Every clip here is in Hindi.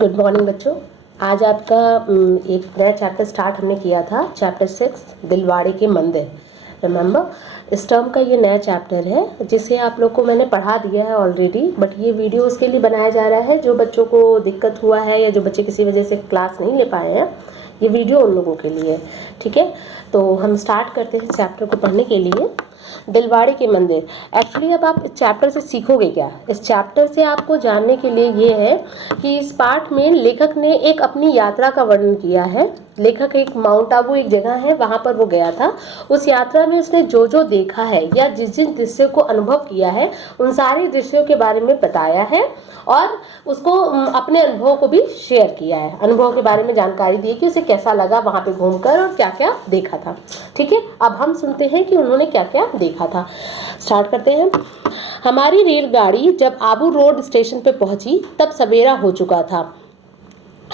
गुड मॉर्निंग बच्चों। आज आपका एक नया चैप्टर स्टार्ट हमने किया था, चैप्टर 6 दिलवाड़े के मंदिर। रिमेंबर, इस टर्म का ये नया चैप्टर है जिसे आप लोग को मैंने पढ़ा दिया है ऑलरेडी, बट ये वीडियो उसके लिए बनाया जा रहा है जो बच्चों को दिक्कत हुआ है या जो बच्चे किसी वजह से क्लास नहीं ले पाए हैं। ये वीडियो उन लोगों के लिए, ठीक है। तो हम स्टार्ट करते हैं चैप्टर को पढ़ने के लिए। दिलवाड़े के मंदिर। एक्चुअली अब आप इस चैप्टर से सीखोगे क्या? इस चैप्टर से आपको जानने के लिए ये है कि इस पार्ट में लेखक ने एक अपनी यात्रा का वर्णन किया है। लेखक एक माउंट आबू एक जगह है, वहाँ पर वो गया था। उस यात्रा में उसने जो जो देखा है या जिस जिन दृश्यों को अनुभव किया है उन सारे दृश्यों के बारे में बताया है और उसको अपने अनुभव को भी शेयर किया है। अनुभव के बारे में जानकारी दी कि उसे कैसा लगा वहाँ पे घूमकर और क्या क्या देखा था। ठीक है, अब हम सुनते हैं कि उन्होंने क्या क्या देखा था। स्टार्ट करते हैं। हमारी रेलगाड़ी जब आबू रोड स्टेशन पे पहुंची तब सवेरा हो चुका था।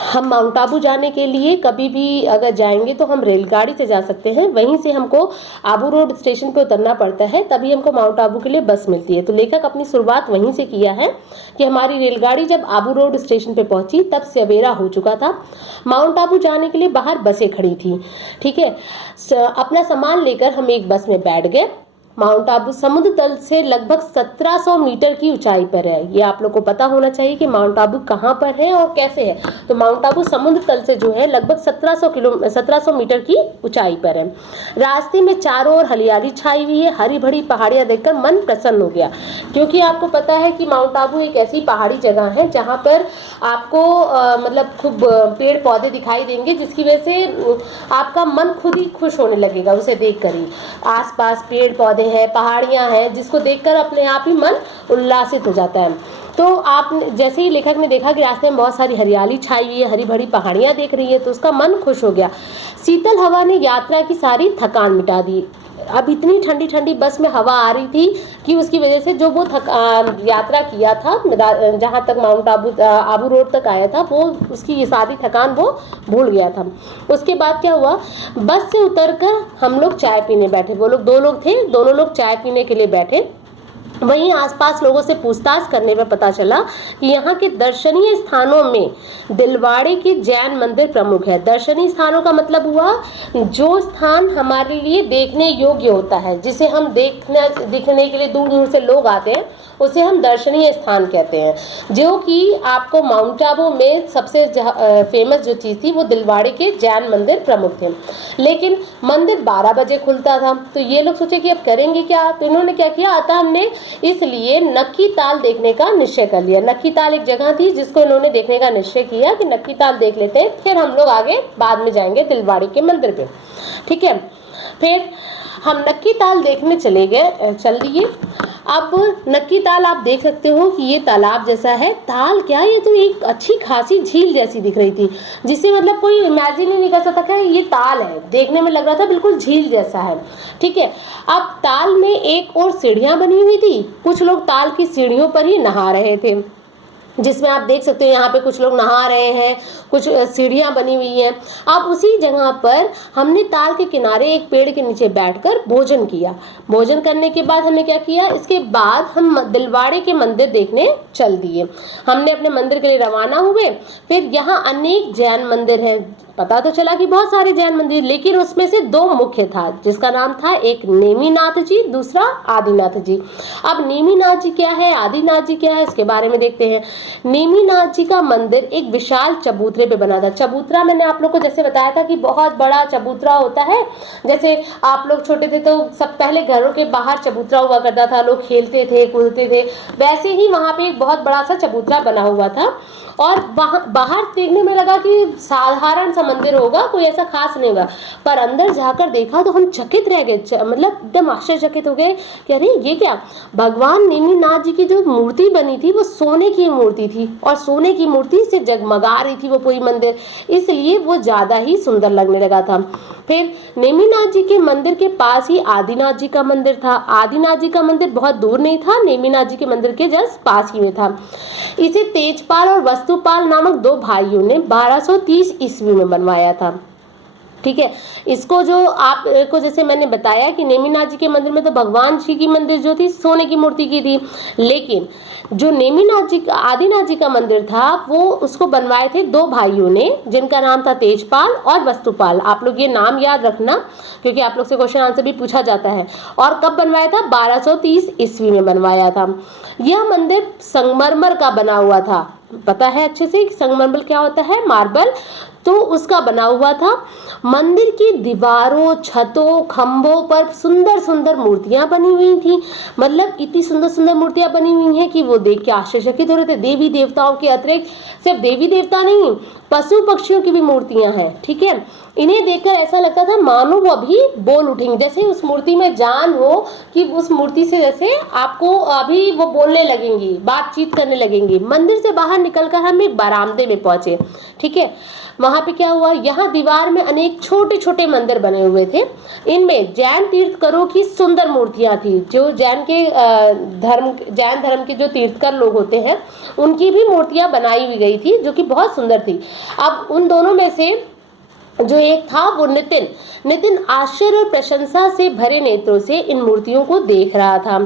हम माउंट आबू जाने के लिए कभी भी अगर जाएंगे तो हम रेलगाड़ी से जा सकते हैं, वहीं से हमको आबू रोड स्टेशन पे उतरना पड़ता है, तभी हमको माउंट आबू के लिए बस मिलती है। तो लेखक अपनी शुरुआत वहीं से किया है कि हमारी रेलगाड़ी जब आबू रोड स्टेशन पे पहुंची तब सवेरा हो चुका था। माउंट आबू जाने के लिए बाहर बसें खड़ी थी। ठीक है, अपना सामान लेकर हम एक बस में बैठ गए। माउंट आबू समुद्र तल से लगभग 1700 मीटर की ऊंचाई पर है। ये आप लोग को पता होना चाहिए कि माउंट आबू कहाँ पर है और कैसे है। तो माउंट आबू समुद्र तल से जो है लगभग 1700 मीटर की ऊंचाई पर है। रास्ते में चारों ओर हरियाली छाई हुई है। हरी भरी पहाड़ियां देखकर मन प्रसन्न हो गया, क्योंकि आपको पता है कि माउंट आबू एक ऐसी पहाड़ी जगह है जहाँ पर आपको मतलब खूब पेड़ पौधे दिखाई देंगे, जिसकी वजह से आपका मन खुद ही खुश होने लगेगा उसे देखकर ही। आसपास पेड़ पौधे हैं, पहाड़ियां हैं, जिसको देखकर अपने आप ही मन उल्लासित हो जाता है। तो आप जैसे ही लेखक ने देखा कि रास्ते में बहुत सारी हरियाली छाई हुई है, हरी भरी पहाड़ियां देख रही है, तो उसका मन खुश हो गया। शीतल हवा ने यात्रा की सारी थकान मिटा दी। अब इतनी ठंडी ठंडी बस में हवा आ रही थी कि उसकी वजह से जो वो यात्रा किया था, जहाँ तक माउंट आबू रोड तक आया था, वो उसकी ये सारी थकान वो भूल गया था। उसके बाद क्या हुआ, बस से उतरकर हम लोग चाय पीने बैठे। वो लोग दो लोग थे, दोनों लोग चाय पीने के लिए बैठे। वहीं आसपास लोगों से पूछताछ करने पर पता चला कि यहाँ के दर्शनीय स्थानों में दिलवाड़े के जैन मंदिर प्रमुख है। दर्शनीय स्थानों का मतलब हुआ जो स्थान हमारे लिए देखने योग्य होता है, जिसे हम देखने के लिए दूर दूर से लोग आते हैं, उसे हम दर्शनीय स्थान कहते हैं। जो कि आपको माउंट आबू में सबसे फेमस जो चीज़ थी वो दिलवाड़े के जैन मंदिर प्रमुख थे। लेकिन मंदिर 12 बजे खुलता था, तो ये लोग सोचे कि अब करेंगे क्या। तो इन्होंने क्या किया, अतः हमने इसलिए नक्की ताल देखने का निश्चय कर लिया। नक्की ताल एक जगह थी जिसको इन्होंने देखने का निश्चय किया कि नक्की ताल देख लेते हैं, फिर हम लोग आगे बाद में जाएंगे दिलवाड़े के मंदिर पे। ठीक है, फिर हम नक्की ताल देखने चल दिए। अब नक्की ताल आप देख सकते हो कि ये तालाब जैसा है। ताल क्या, ये तो एक अच्छी खासी झील जैसी दिख रही थी, जिसे मतलब कोई इमेजिन ही नहीं कर सकता कि ये ताल है। देखने में लग रहा था बिल्कुल झील जैसा है। ठीक है, अब ताल में एक और सीढ़ियां बनी हुई थी। कुछ लोग ताल की सीढ़ियों पर ही नहा रहे थे, जिसमें आप देख सकते हो यहाँ पे कुछ लोग नहा रहे हैं, कुछ सीढ़ियाँ बनी हुई हैं। अब उसी जगह पर हमने ताल के किनारे एक पेड़ के नीचे बैठकर भोजन किया। भोजन करने के बाद हमने क्या किया, इसके बाद हम दिलवाड़े के मंदिर देखने चल दिए। हमने अपने मंदिर के लिए रवाना हुए। फिर यहाँ अनेक जैन मंदिर हैं। पता तो चला कि बहुत सारे जैन मंदिर, लेकिन उसमें से दो मुख्य था, जिसका नाम था एक नेमिनाथ जी, दूसरा आदिनाथ जी। अब नेमिनाथ जी क्या है, आदिनाथ जी क्या है, इसके बारे में देखते हैं। नेमिनाथ जी का मंदिर एक विशाल चबूतरे पे बना था। चबूतरा मैंने आप लोग को जैसे बताया था कि बहुत बड़ा चबूतरा होता है। जैसे आप लोग छोटे थे तो सब पहले घरों के बाहर चबूतरा हुआ करता था, लोग खेलते थे कूदते थे, वैसे ही वहाँ पे एक बहुत बड़ा सा चबूतरा बना हुआ था। और बाहर देखने में लगा कि साधारण सा मंदिर होगा, कोई ऐसा खास नहीं होगा, पर अंदर जाकर देखा तो हम चकित रह गए, मतलब एकदम आश्चर्यचकित हो गए कि अरे ये क्या। भगवान नेमिनाथ जी की जो मूर्ति बनी थी वो सोने की मूर्ति थी, और सोने की मूर्ति से जगमगा रही थी वो पूरी मंदिर, इसलिए वो ज्यादा ही सुंदर लगने लगा था। फिर नेमिनाथ जी के मंदिर के पास ही आदिनाथ जी का मंदिर था। आदिनाथ जी का मंदिर बहुत दूर नहीं था, नेमिनाथ जी के मंदिर के जस्ट पास ही में था। इसे तेजपाल और वस्तुपाल नामक दो भाइयों ने 1230 ईस्वी में बनवाया था। ठीक है। इसको जो आपको जैसे मैंने बताया कि नेमिनाथ जी के मंदिर में तो भगवान जी की मंदिर जो थी सोने की मूर्ति की थी, लेकिन जो नेमिनाथ जी का आदिनाथ जी का मंदिर था वो उसको बनवाए थे दो भाइयों ने, जिनका नाम था तेजपाल और वस्तुपाल। आप लोग ये नाम याद रखना क्योंकि आप लोग से क्वेश्चन आंसर भी पूछा जाता है। और कब बनवाया था? 1230 ईस्वी में बनवाया था। यह मंदिर संगमरमर का बना हुआ था। पता है अच्छे से संगमरमर क्या होता है? मार्बल। तो उसका बना हुआ था। मंदिर की दीवारों, छतों, खंभों पर सुंदर सुंदर मूर्तियां बनी हुई थी। मतलब इतनी सुंदर सुंदर मूर्तियां बनी हुई हैं कि वो देख के आश्चर्यचकित हो रहे थे। देवी देवताओं के अतिरिक्त सिर्फ देवी देवता नहीं, पशु पक्षियों की भी मूर्तियां हैं। ठीक है, इन्हें देखकर ऐसा लगता था मानो वो अभी बोल उठेंगे, जैसे उस मूर्ति में जान हो कि उस मूर्ति से जैसे आपको अभी वो बोलने लगेंगी, बातचीत करने लगेंगी। मंदिर से बाहर निकलकर हम एक बरामदे में पहुंचे। ठीक है, वहां पे क्या हुआ, यहाँ दीवार में अनेक छोटे छोटे मंदिर बने हुए थे। इनमें जैन तीर्थकरों की सुंदर मूर्तियां थी। जो जैन धर्म के जो तीर्थकर लोग होते हैं उनकी भी मूर्तियां बनाई हुई गई थी, जो कि बहुत सुंदर थी। अब उन दोनों में से जो एक था वो नितिन आश्चर्य और प्रशंसा से भरे नेत्रों से इन मूर्तियों को देख रहा था।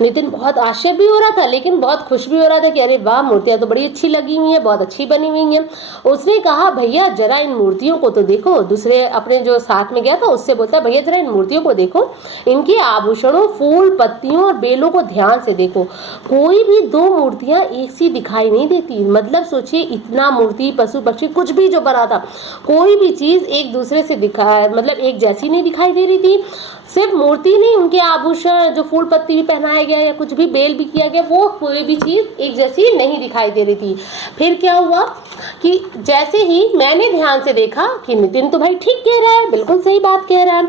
नितिन बहुत आश्चर्य भी हो रहा था लेकिन बहुत खुश भी हो रहा था कि अरे वाह, मूर्तियां तो बड़ी अच्छी लगी हुई हैं, बहुत अच्छी बनी हुई हैं। उसने कहा भैया जरा इन मूर्तियों को तो देखो। दूसरे अपने जो साथ में गया था उससे बोलता भैया जरा इन मूर्तियों को देखो, इनके आभूषणों, फूल, पत्तियों और बेलों को ध्यान से देखो। कोई भी दो मूर्तियां एक सी दिखाई नहीं देती। मतलब सोचिए, इतना मूर्ति, पशु पक्षी, कुछ भी जो बना था, कोई भी चीज एक दूसरे से मतलब एक जैसी नहीं दिखाई दे रही थी। सिर्फ मूर्ति नहीं, उनके आभूषण, जो फूल पत्ती भी पहनाया गया या कुछ भी बेल भी किया गया, वो कोई भी चीज एक जैसी नहीं दिखाई दे रही थी। फिर क्या हुआ कि जैसे ही मैंने ध्यान से देखा कि नितिन तो भाई ठीक कह रहा है, बिल्कुल सही बात कह रहा है।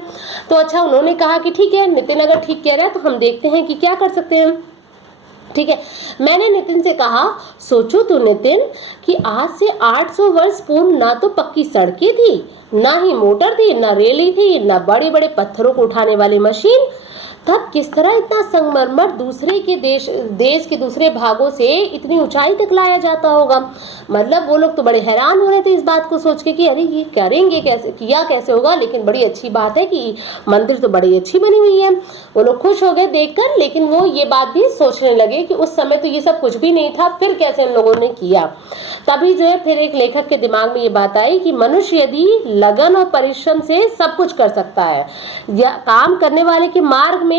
तो अच्छा, उन्होंने कहा कि ठीक है, नितिन अगर ठीक कह रहा है तो हम देखते हैं कि क्या कर सकते हैं। ठीक है, मैंने नितिन से कहा सोचो तो नितिन कि आज से 800 वर्ष पूर्व ना तो पक्की सड़कें थी, ना ही मोटर थी, ना रेली थी, ना बड़े बड़े पत्थरों को उठाने वाली मशीन। तब किस तरह इतना संगमरमर दूसरे के देश के दूसरे भागों से इतनी ऊंचाई तक लाया जाता होगा। मतलब वो लोग तो बड़े हैरान हो रहे थे इस बात को सोच के कि अरे ये करेंगे कैसे, किया कैसे होगा। लेकिन बड़ी अच्छी बात है कि मंदिर तो बड़ी अच्छी बनी हुई है। वो लोग खुश हो गए देखकर, लेकिन वो ये बात भी सोचने लगे कि उस समय तो ये सब कुछ भी नहीं था, फिर कैसे इन लोगों ने किया। तभी जो है फिर एक लेखक के दिमाग में ये बात आई कि मनुष्य यदि लगन और परिश्रम से सब कुछ कर सकता है, या काम करने वाले के मार्ग में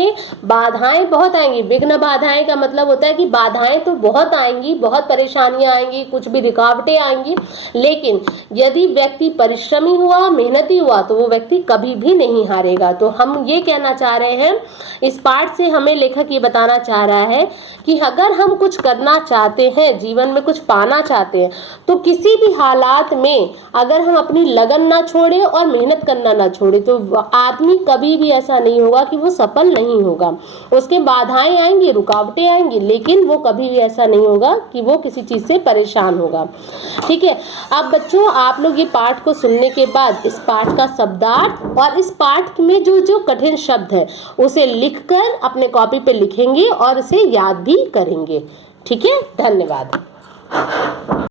बाधाएं बहुत आएंगी। विघ्न बाधाएं का मतलब होता है कि बाधाएं तो बहुत आएंगी, बहुत परेशानियां आएंगी, कुछ भी रुकावटें आएंगी, लेकिन यदि व्यक्ति परिश्रमी हुआ, मेहनती हुआ, तो वो व्यक्ति कभी भी नहीं हारेगा। तो हम ये कहना चाह रहे हैं, इस पाठ से हमें लेखक ये बताना चाह रहा है कि अगर हम कुछ करना चाहते हैं, जीवन में कुछ पाना चाहते हैं, तो किसी भी हालात में अगर हम अपनी लगन ना छोड़े और मेहनत करना ना छोड़े, तो आदमी कभी भी ऐसा नहीं होगा कि वो सफल नहीं होगा। उसके बाधाएं आएंगी, रुकावटें आएंगी, लेकिन वो कभी भी ऐसा नहीं होगा कि वो किसी चीज से परेशान होगा। ठीक है, अब बच्चों आप लोग ये पाठ को सुनने के बाद इस पाठ का शब्दार्थ और इस पाठ में जो जो कठिन शब्द है उसे लिखकर अपने कॉपी पे लिखेंगे और इसे याद भी करेंगे। ठीक है, धन्यवाद।